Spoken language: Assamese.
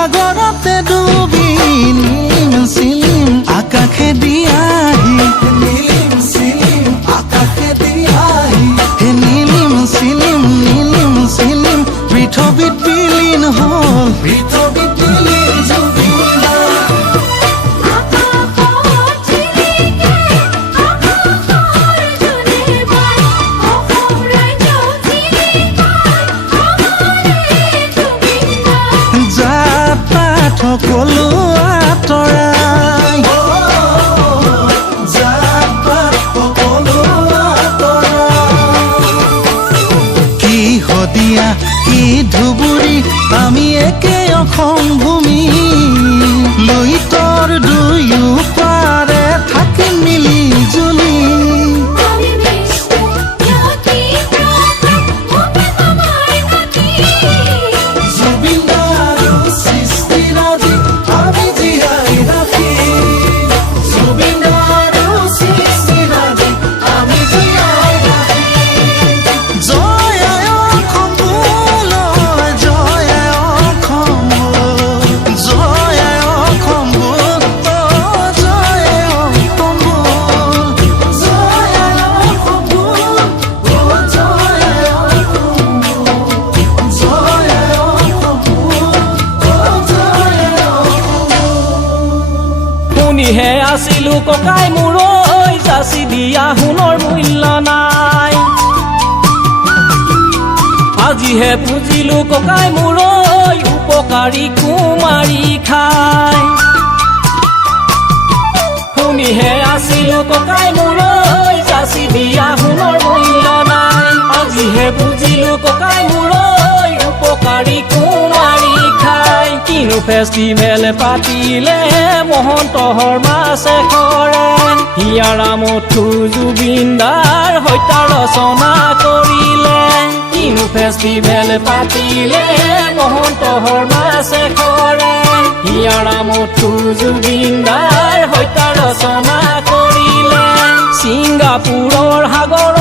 সাগৰতে ডুবি নীলিম চিলিম আকাশে দিয়াহি নীলিম চিলিম আকাশে দিয়াহি হে নীলিম চিলিম পৃথিৱীত বিলীন হ'ল পৃথিৱীত বিলীন জুবিনা সকলো আঁতৰাই কি শদিয়া কি ধুবুৰী আমি একে অসম ভূমি লুইতৰ দুয়ো পাৰে থাকিম মিলি জুলি হে আছিলো ককাই মোৰ যাচি দিয়া সোণৰ মূল্য নাই আজিহে বুজিলো ককাই মোৰ উপকাৰী কুমাৰী খাই শুনিহে আছিলো ককাই মোৰ যাচি দিয়া সোণৰ মূল্য নাই আজিহে বুজিলো ককাই মোৰ উপকাৰী কুমাৰী খাই কিনো ফেষ্টিভেল পাতিলে মহন্তহৰ মাছে কৰে হিয়াৰা মথু জুবিন দাৰ হত্যা ৰচনা কৰিলে কিনো ফেষ্টিভেল পাতিলে মহন্তহৰ মাছে কৰে হিয়াৰা মথু জুবিন দাৰ হত্যা ৰচনা কৰিলে ছিংগাপুৰৰ সাগৰ